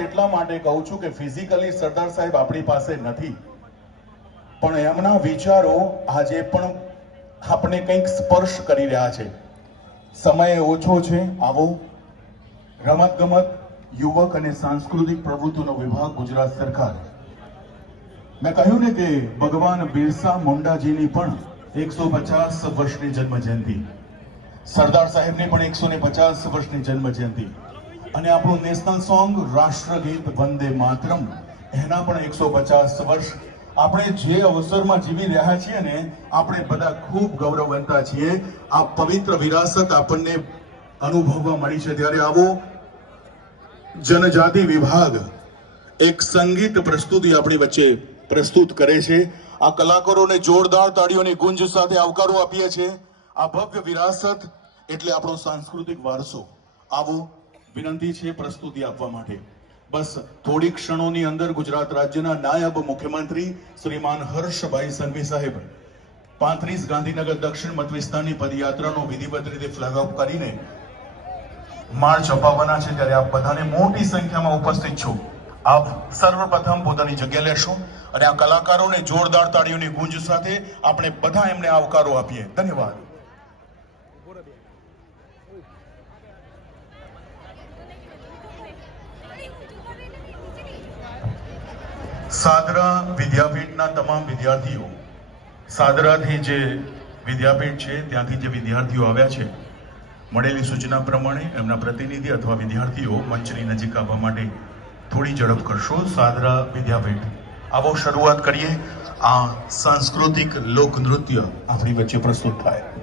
એટલા માટે કહું છું કે ફિઝિકલી સરદાર સાહેબ આપણી પાસે નથી, પણ એમના વિચારો આજે પણ આપણે કંઈક સ્પર્શ કરી રહ્યા છે. સમય ઓછો છે. આવો રમતગમત, યુવક અને સાંસ્કૃતિક પ્રવૃત્તિનો વિભાગ, ગુજરાત સરકાર. મેં કહ્યું ને કે ભગવાન બિરસા મુંડાજીની પણ 150 વર્ષની જન્મ જયંતિ, સરદાર સાહેબની પણ 150 વર્ષની જન્મ જયંતિ, અને આપણું નેશનલ સોંગ રાષ્ટ્રગીત વંદે માતરમ, એના પણ 150 વર્ષ. આપણે જે અવસરમાં જીવી રહ્યા છીએ ને, આપણે બધા ખૂબ ગૌરવવંતા છીએ. આ પવિત્ર વિરાસત આપણને અનુભવવા મળી છે. ત્યારે આવો જનજાતિ વિભાગ એક સંગીત પ્રસ્તુતિ આપણી વચ્ચે પ્રસ્તુત કરે છે. આ કલાકારોને જોરદાર તાળીઓની ગુંજ સાથે આવકારો આપીએ છીએ. આ ભવ્ય વિરાસત એટલે આપણો સાંસ્કૃતિક વારસો. આવો વિનંતી છે પ્રસ્તુતિ આપવા માટે. બસ થોડી ક્ષણોની અંદર ગુજરાત રાજ્યના નાયબ મુખ્યમંત્રી શ્રીમાન હર્ષભાઈ સંઘવી સાહેબ 35 ગાંધીનગર દક્ષિણ મત વિસ્તારની પદયાત્રાનો વિધિવત રીતે ફ્લેગ ઓફ કરીને માર્ચ અપાવવાના છે. ત્યારે આપ બધાને મોટી સંખ્યામાં ઉપસ્થિત છો. આપ સર્વપ્રથમ પોતાની જગ્યા લેશો અને આ કલાકારોને જોરદાર તાળીઓની ગુંજ સાથે આપણે બધા એમને આવકારો આપીએ. ધન્યવાદ. સાદરા વિદ્યાપીઠના તમામ વિદ્યાર્થીઓ, સાદરાથી જે વિદ્યાપીઠ છે ત્યાંથી જે વિદ્યાર્થીઓ આવ્યા છે, મળેલી સૂચના પ્રમાણે એમના પ્રતિનિધિ અથવા વિદ્યાર્થીઓ મંચની નજીક આવવા માટે થોડી ઝડપ કરશો. સાદરા વિદ્યાપીઠ, આવો શરૂઆત કરીએ. આ સાંસ્કૃતિક લોકનૃત્ય આપણી વચ્ચે પ્રસ્તુત થાય.